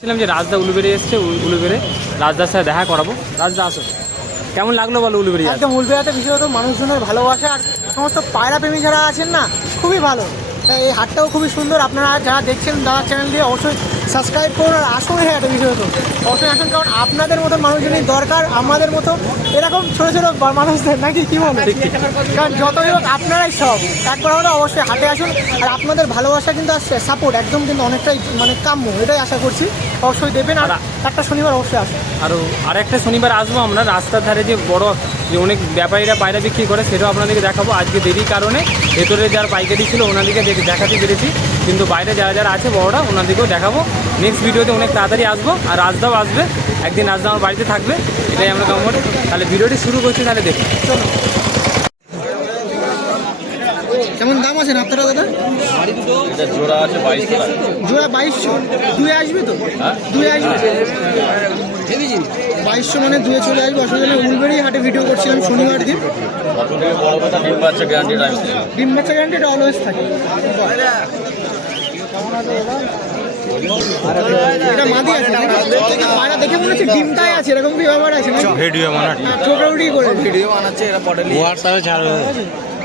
ছিলাম যে রাজদা উলুবেড়ে এসছে উল- উলুবেড়ে রাজদার সাথে দেখা করাবো। রাজদা আসো। কেমন লাগল বলো উলুবেড়ি? একদম উলবেড়াতে বিশেষত মানুষজনের ভালোবাসা আর সমস্ত পায়রা প্রেমী যারা আছেন না খুবই ভালো। এই হাটটাও খুবই সুন্দর। আপনারা যারা দেখছেন দাদার চ্যানেল দিয়ে অবশ্যই সাবস্ক্রাইব করুন আর আসুন এই হাটে বিশেষত। অবশ্যই আসুন কারণ আপনাদের মতো মানুষজনই দরকার আমাদের মতো এরকম ছোটো ছোটো মানুষদের। নাকি কি বলে? কারণ যতই হোক আপনারাই সব। একবার হলে অবশ্যই হাটে আসুন। আর আপনাদের ভালোবাসা কিন্তু আর সাপোর্ট একদম কিন্তু অনেকটাই মানে কাম্য এটাই আশা করছি। অবশ্যই দেবেন আর একটা শনিবার অবশ্যই আসুন আরও আরেকটা শনিবার আসব আমরা রাস্তার ধারে যে বড় যে অনেক ব্যাপারীরা পায়রা বিক্রি করে সেটাও আপনাদেরকে দেখাবো। আজকে দেরির কারণে ভেতরে যারা পাইকারি ছিল ওনাদেরকে দেখে- দেখাতে পেরেছি কিন্তু বাইরে যারা যারা আছে বড়রা ওনাদেরকেও দেখাবো। নেক্সট ভিডিওতে অনেক তাড়াতাড়ি আসব আর রাজদাও আসবে একদিন রাজদা আমার বাড়িতে থাকবে এটাই আমরা কাম করি তাহলে ভিডিওটি শুরু করছি তাহলে দেখুন। কেমন দাম আছেন আপনারা দাদা? এটা জোড়া আছে বাইশ টাকা জোড়া বাইশশো? দুয়ে আসবে তো? দুয়ে আসবে? বাইশশো মানে দুয়ে চলে আসবে। অসুবিধা নেই উলবেড়ি হাটে ভিডিও করছিলাম শনিবার দিন। ডিম বাচ্চা গ্যারান্টি টাইম ডিম বাচ্চা গ্যারান্টি অলওয়েজ থাকে। এটা মাদি আছে পায়রা দেখে মনে হচ্ছে ডিমটাই আছে এরকম কি ব্যাপার আছে ভিডিও করে ভিডিও হোয়াটসঅ্যাপে ছাড়বে।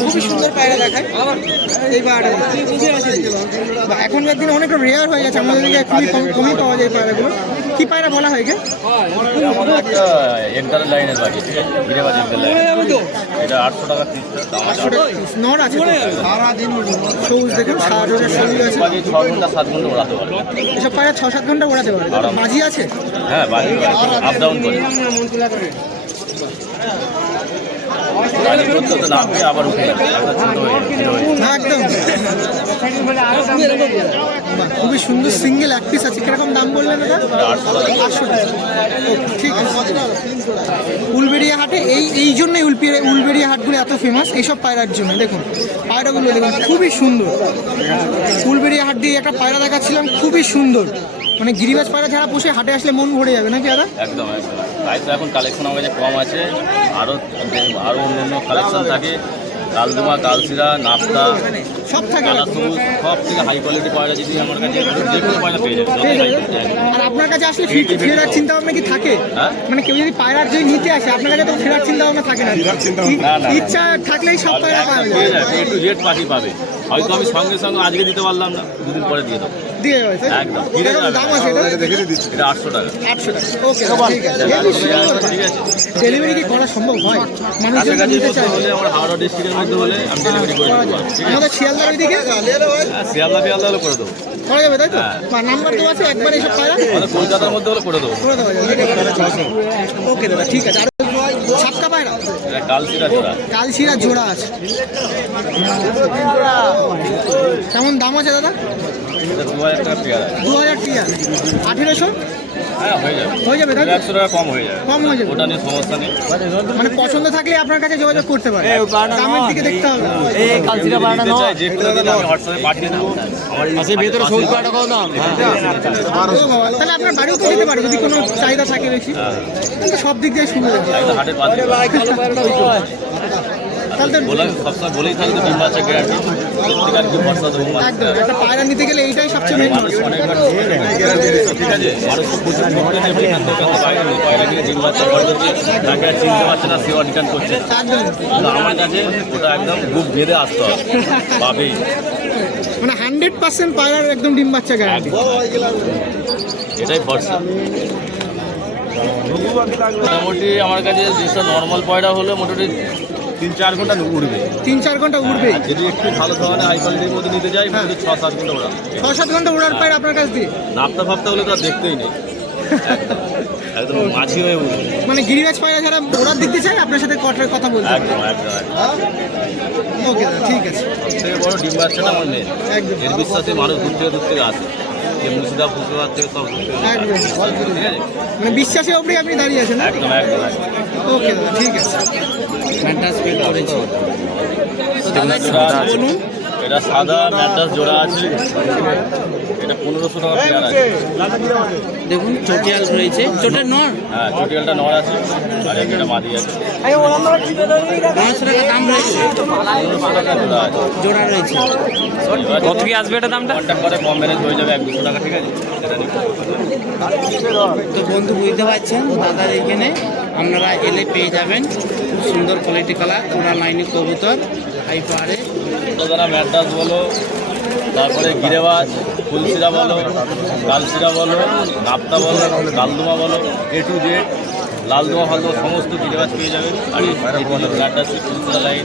খুবই সুন্দর পায়রা দেখায় এখনকার দিনে অনেকটা রেয়ার হয়ে গেছে। আমাদের দিকে খুবই কম কমই পাওয়া যায় পায়রাগুলো। কি পায়রা বলা হয় গে বাজে? সবুজ দেখুন এসব পায়রা ছ সাত ঘণ্টা ওড়াতে পারে। মাঝি আছে? হ্যাঁ আপ ডাউন করে গাড়ি করতে তো নামবে খুবই সুন্দর সিঙ্গেল এক পিস আছে। কীরকম দাম বললেন ঠিক আছে। উলবেড়িয়া হাটে এই এই জন্যই উলপিয়া উলবেড়িয়া হাটগুলো এত ফেমাস এইসব পায়রার জন্য। দেখুন, পায়রাগুলো দেখুন, খুবই সুন্দর। উলবেড়িয়া হাট দিয়ে একটা পায়রা দেখাচ্ছিলাম, খুবই সুন্দর। মানে গিরিবাজ পায়রা যারা পোষে, হাটে আসলে মন ভরে যাবে, নাকি দাদা? একদম একদম। তাই তো এখন কালেকশন আমার কাছে কম আছে। আরও আরও অন্য অন্য কালেকশন থাকে। কালদুমা কালসিরা নাপ্তা সব থাকে সব থেকে হাই কোয়ালিটি পাওয়া যদি আমার কাছে যে কোনো পায়রা পেয়ে যাবে চাইবে। আর আপনার কাছে আসলে ফেরার চিন্তা ভাবনা কি থাকে? হ্যাঁ? মানে কেউ যদি পায়রার যদি নিতে আসে আপনার কাছে তো ফেরার চিন্তা ভাবনা থাকে না। ই- না, না। ইচ্ছা থাকলেই সব পায়রা পাওয়া যায়। যাবে একটু রেট পাখি পাবে। হয়তো আমি সঙ্গে সঙ্গে আজকে দিতে পারলাম না দুদিন পরে দিয়ে দেবো। দিয়ে যাবে একদম। দাম আছে এটা? এটা আটশো টাকা। আটশো টাকা। ওকে ঠিক আছে। ঠিক আছে। ডেলিভারি কি করা সম্ভব হয়? নিতে হলে আমার হাওড়া ডিস্ট্রিক্টের মধ্যে হলে আমি ডেলিভারি করে দেবো। আমাদের শিয়ালদার ওইদিকে? হ্যাঁ, শিয়ালদা হলে করে দেবো। করা যাবে তাই তো? নাম্বার দেওয়া আছে একবার এসব কলকাতার মধ্যে হলে করে দেবো। করে ওকে দাদা ঠিক আছে। ছাপকা পায়রা? কালশিরা জোড়া। আছে। কেমন দাম আছে দাদা? দু হাজার টিয়া আঠেরোশো? হ্যাঁ হয়ে যাবে। হয়ে যাবে তাই একশো টাকা কম হয়ে যাবে। কম হয়ে যাবে। ওটা নিয়ে সমস্যা নেই। মানে পছন্দ থাকলে আপনার কাছে যোগাযোগ করতে পারে দামের দিকে দেখতে হবে। যদি নিতে চাই যে কোনো দিন আমি হোয়াটসঅ্যাপে পাঠিয়ে দেবো। আমার এই ভেতরে সবুজ পাড়া দাম তাহলে আপনার বাড়িও তো দিতে পারে যদি কোনো চাহিদা থাকে বেশি। কিন্তু সব দিক দিয়ে সুবিধা হাটের পাশে তাহলে তো সবসময় বলেই থাকি ডিম বাচ্চা গ্যারান্টি সত্যিকার কি ভরসা দেবো একটা পায়রা নিতে গেলে এইটাই সবচেয়ে মেন ঠিক আছে মানুষ প্রচুর দোকান বাচ্চা তাকে আর চিনতে পারছে না সেও রিটার্ন করছে। আমার কাছে ওটা একদম বুক আসতে হবে মানে হান্ড্রেড পার্সেন্ট পায়রার একদম ডিম বাচ্চা গ্যারান্টি এটাই ভরসা। মোটামুটি আমার কাছে যেসব নর্মাল পয়রা হলে মোটামুটি তিন চার ঘণ্টা উঠবে তিন চার ঘণ্টা উঠবে যদি একটু ভালো ধরনের কোয়ালিটির মধ্যে নিতে যাই মোটামুটি ছ সাত ঘণ্টা ওড়াবে ছ সাত ঘণ্টা উড়ার পায়রা আপনার কাছ দিয়ে? নাপতা ফাপতা হলে তো আর দেখতেই নেই। একদম মাঝি হয়ে উঠবে মানে গিরিবাজ পায়রা যারা ওড়ার দিতে চায় আপনার সাথে কথা- কথা বলতে একদম একদম একদম। ওকে ঠিক আছে। সবথেকে বড় ডিম বাচ্চাটা আমার মেয়ে। একদম। এর বিশ্বাসে মানুষ দূর থেকে দূর থেকে আসে। মানে বিশ্বাসে ওপরে আপনি দাঁড়িয়ে আছেন একদম একদম। ওকে দাদা ঠিক আছে। এটা এটা সাদা ম্যাড্রাস জোড়া আছে। এটা পনেরোশো টাকা পেয়ার আছে। দেখুন চটিয়াল রয়েছে। চোটের নর? হ্যাঁ চটিয়ালটা নর আছে। আর একটা মাদি আছে। টাকা দাম রয়েছে? জোড়া রয়েছে। কত কি আসবে এটা দামটা? করে কম ম্যানেজ হয়ে যাবে এক দুশো টাকা ঠিক আছে? তো বন্ধু বুঝতে পারছেন দাদার এখানে আপনারা এলে পেয়ে যাবেন। খুব সুন্দর কোয়ালিটি কালার ওরা লাইনি কবুতর হাই পাহাড়ে দাদা ম্যাড্রাস বলো তারপরে গিরেবাজ ফুলসিরা বলো লালসিরা বলো নাপ্তা বলো লালদুমা বলো এ টু জেড লালদুমা ফালদুমা সমস্ত গিরেবাজ পেয়ে যাবেন। আর এই ম্যাড্রাস ফুলসিরা লাইন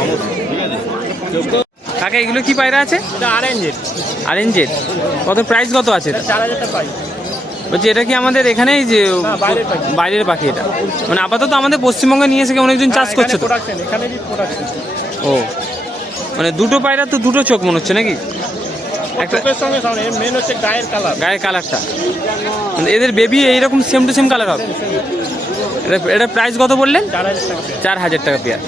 সমস্ত ঠিক আছে। কাকা এগুলো কি পায়রা আছে? আরেঞ্জের আরেঞ্জেড কত প্রাইস কত আছে? চার হাজার টাকা পাই বলছি এটা কি আমাদের এখানেই যে বাইরের পাখি। এটা? মানে আপাতত আমাদের পশ্চিমবঙ্গে নিয়ে এসে অনেকজন চাষ করছে তো? ও। মানে দুটো পায়রা তো দুটো চোখ মনে হচ্ছে নাকি? একটা সঙ্গে সঙ্গে মেন হচ্ছে গায়ের কালার গায়ের কালারটা মানে এদের বেবি এইরকম সেম টু সেম কালার হবে? এটা এটা প্রাইস কত বললেন? চার হাজার টাকা। পেয়ার।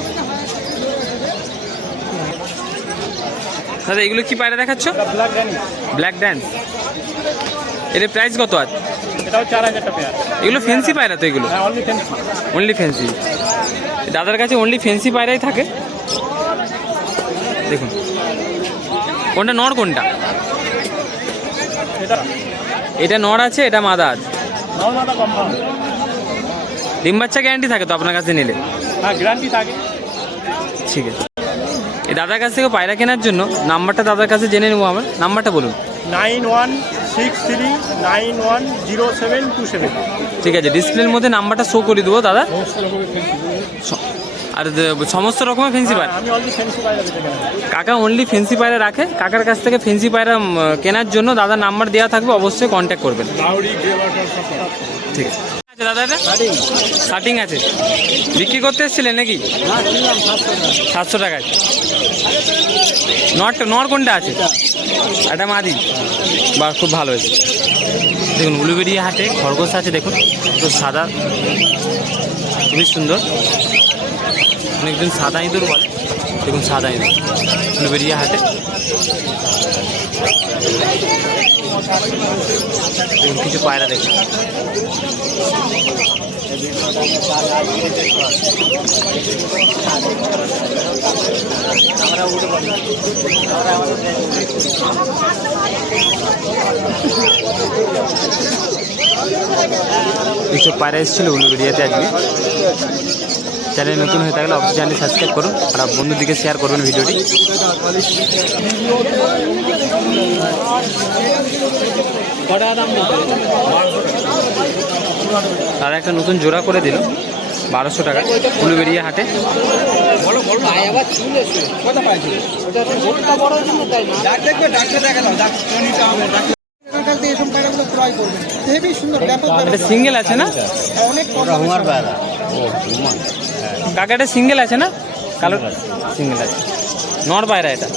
দাদা এগুলো কি পায়রা দেখাচ্ছ? ব্ল্যাক রানি ব্ল্যাক ড্যান্স এর প্রাইস কত আছে এটাও চার হাজার টাকা। এগুলো ফেন্সি পায়রা তো এগুলো? হ্যাঁ অনলি ফেন্সি দাদার কাছে অনলি ফেন্সি পায়রাই থাকে। দেখুন। কোনটা নর কোনটা? এটা? নর আছে এটা মাদা আছে। ডিম বাচ্চা গ্যারান্টি থাকে তো আপনার কাছে নিলে? হ্যাঁ গ্যারান্টি থাকে। ঠিক আছে। এই দাদার কাছ থেকে পায়রা কেনার জন্য নাম্বারটা দাদার কাছে জেনে নেব আমার। নাম্বারটা বলুন। Nine one six three nine one zero seven two seven. ঠিক আছে ডিসপ্লের মধ্যে নাম্বারটা শো করে দেবো দাদা। আর সমস্ত রকমের ফেন্সি পায়রা। কাকা অনলি ফেন্সি পায়রা রাখে। কাকার কাছ থেকে ফেন্সি পায়রা কেনার জন্য দাদার নাম্বার দেওয়া থাকবে অবশ্যই কন্ট্যাক্ট করবেন। ঠিক আছে। দাদা এটা? শার্টিং আছে। বিক্রি করতে এসেছিলেন নাকি? সাতশো টাকায়। নট নর কোনটা আছে? একটা মাদি। বা খুব ভালো হয়েছে। দেখুন, উলুবেড়িয়া হাটে খরগোশ আছে, দেখুন। তো সাদা, খুবই সুন্দর। অনেকজন সাদা ইঁদুর বলে। দেখুন, সাদা ইঁদুর, উলুবেড়িয়া হাটে। দেখুন, কিছু পায়রা দেখুন। এইসব পায়রা এসেছিল উলুবেড়িয়াতে আজকে। চ্যানেল নতুন হয়ে থাকলে অবশ্যই চ্যানেল সাবস্ক্রাইব করুন আর বন্ধুদিকে শেয়ার করবেন ভিডিওটি। তারা একটা নতুন জোড়া করে দিল। বারোশো টাকা উলুবেড়িয়া হাটে। সিঙ্গেল আছে না? অনেক কম কাকা এটা সিঙ্গেল আছে না? কালো সিঙ্গেল আছে। নর পায়রা এটা?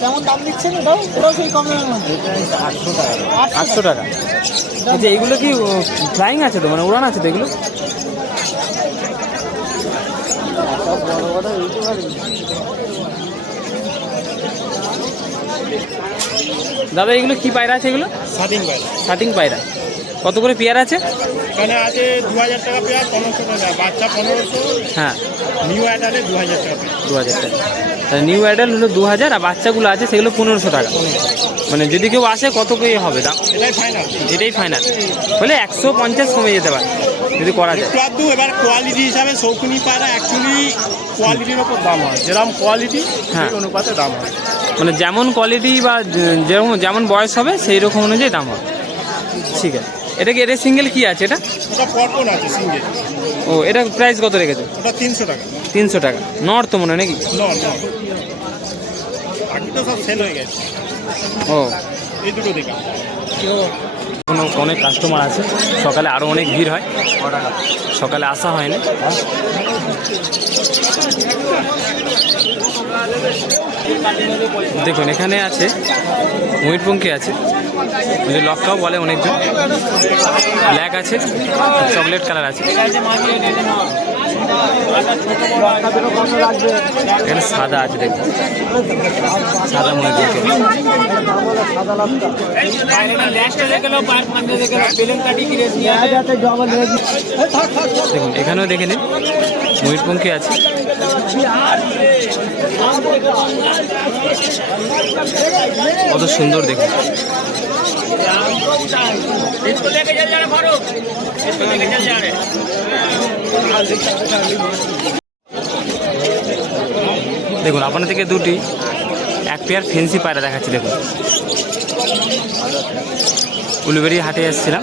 কেমন দাম দিচ্ছেন এটাও? এটাও সেই কম আটশো টাকা। আটশো টাকা। আচ্ছা এইগুলো কি ফ্লাইং আছে তো? মানে উড়ান আছে তো এগুলো? দাদা এগুলো কি পায়রা আছে এগুলো? স্বাধীন পায়রা। শার্টিং পায়রা। কত করে পেয়ার আছে? এখানে আছে দু হাজার টাকা পেয়ার পনেরোশো টাকা বাচ্চা পনেরোশো হ্যাঁ। নিউ অ্যাডালে দু হাজার টাকা দু হাজার টাকা। নিউ অ্যাডাল হলো দু হাজার আর বাচ্চাগুলো আছে সেগুলো পনেরোশো টাকা। মানে যদি কেউ আসে কত কি হবে দাম? এটাই ফাইনাল এটাই ফাইনাল হলে একশো পঞ্চাশ কমে যেতে পারে। যদি করা যায়। একটু এবার কোয়ালিটি হিসাবে শৌখিনী পায়রা অ্যাকচুয়ালি কোয়ালিটির ওপর দাম হয়। যেরকম কোয়ালিটি হ্যাঁ। সেই অনুপাতে দাম হয়। মানে যেমন কোয়ালিটি বা যেরকম যেমন বয়স হবে সেই রকম অনুযায়ী দাম হবে ঠিক আছে। এটা কি এটা সিঙ্গেল কি আছে এটা? ওটা পটন আছে সিঙ্গেল ও এটা প্রাইস কত রেখেছে? ওটা তিনশো টাকা। তিনশো টাকা। নর তো মনে হয় নাকি? ন ন বাকি তো সব সেল হয়ে গেছে। ও। এই দুটো দেখা কোনো অনেক কাস্টমার আছে। সকালে আরও অনেক ভিড় হয়। সকালে আসা হয় না দেখুন, এখানে আছে, ময়ূরপঙ্খী আছে। যদি লক্কাও বলে অনেকজন। ব্ল্যাক আছে, চকলেট কালার আছে। এখানে সাদা আছে দেখুন। সাদা মনে দেখুন, এখানেও দেখে নিন। ময়ূরপঙ্খী আছে। কত সুন্দর দেখুন। দেখুন আপনার থেকে দুটি এক পেয়ার ফেন্সি পায়রা দেখাচ্ছি দেখুন। উলুবেরি হাটে এসেছিলাম।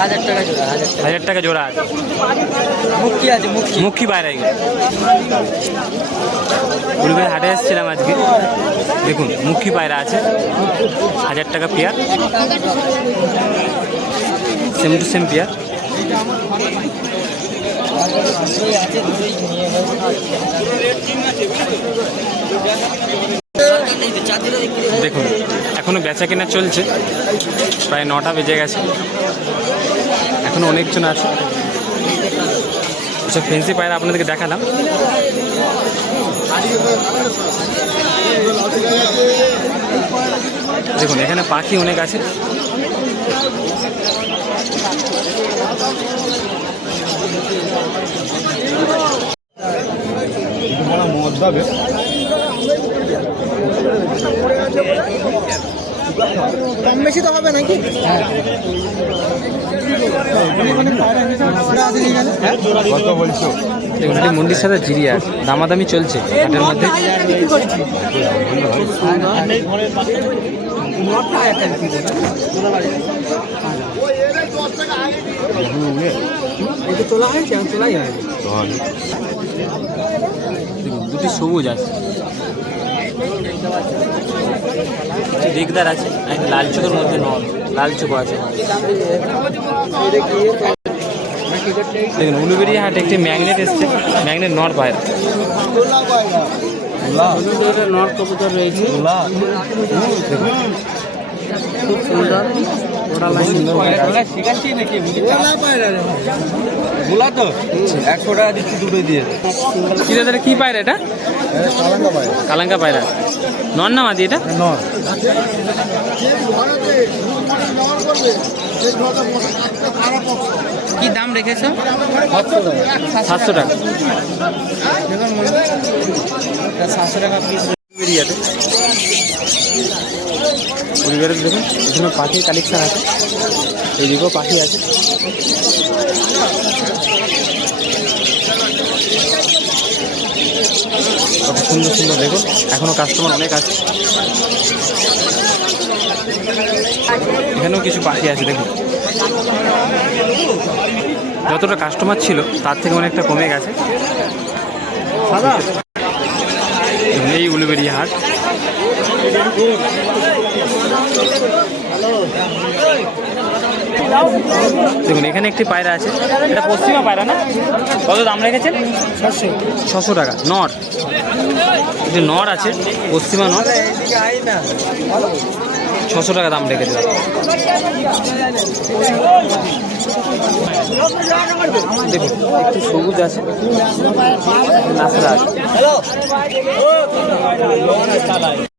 হাজার টাকা জোড়া হাজার টাকা। জোড়া আছে। মুক্তি আছে মুখী। পায়রা এগুলো উলুবের হাটে এসেছিলাম আজকে। দেখুন মুখী পায়রা আছে। হাজার টাকা pair. Same to same pair. আছে দেখুন এখনও বেচা কেনা চলছে। প্রায় নটা বেজে গেছে। এখনও অনেকজন আছে। ওসব ফেন্সি পায়রা আপনাদেরকে দেখালাম। দেখুন এখানে পাখি অনেক আছে। মদ কম বেশি তো হবে নাকি? কত বলছো? দেখুন এটি মন্দির সাথে জিরিয়া দামাদামি চলছে হাটের মধ্যে। দুটি সবুজ আছে। কিছু দিকদার আছে? আর একটা লাল চোখের মধ্যে নল লাল চোখ আছে। দেখুন উলুবেরি হাটে একটি ম্যাগনেট এসছে। ম্যাগনেট নর পায়রা নর্থ কবুতর রয়েছে খুব সুন্দর। ওটা লাইন গোলা তো? একশো টাকা দিচ্ছি দুটো দিয়ে কি দাদা কি পায়রা এটা? কালাঙ্কা পায়রা। নর না মাদি এটা? নর। কি দাম রেখেছো? সাতশো টাকা। সাতশো টাকা। পিস বেরিয়াতে পরিবারের দেখুন এখানে পাখির কালেকশন আছে। এইদিকেও পাখি আছে। সুন্দর সুন্দর দেখুন, এখনও কাস্টমার অনেক আছে। এখানেও কিছু পাখি আছে, দেখুন। যতটা কাস্টমার ছিল, তার থেকে অনেকটা কমে গেছে। দেখুন, হাট দেখুন এখানে একটি পায়রা আছে। এটা পশ্চিমা পায়রা না? কত দাম রেখেছেন? ছশো ছশো টাকা নর। একটি নর আছে পশ্চিমা নর। ছশো টাকা দাম রেখে দেখুন একটু সবুজ আছে। নাসরা আছে।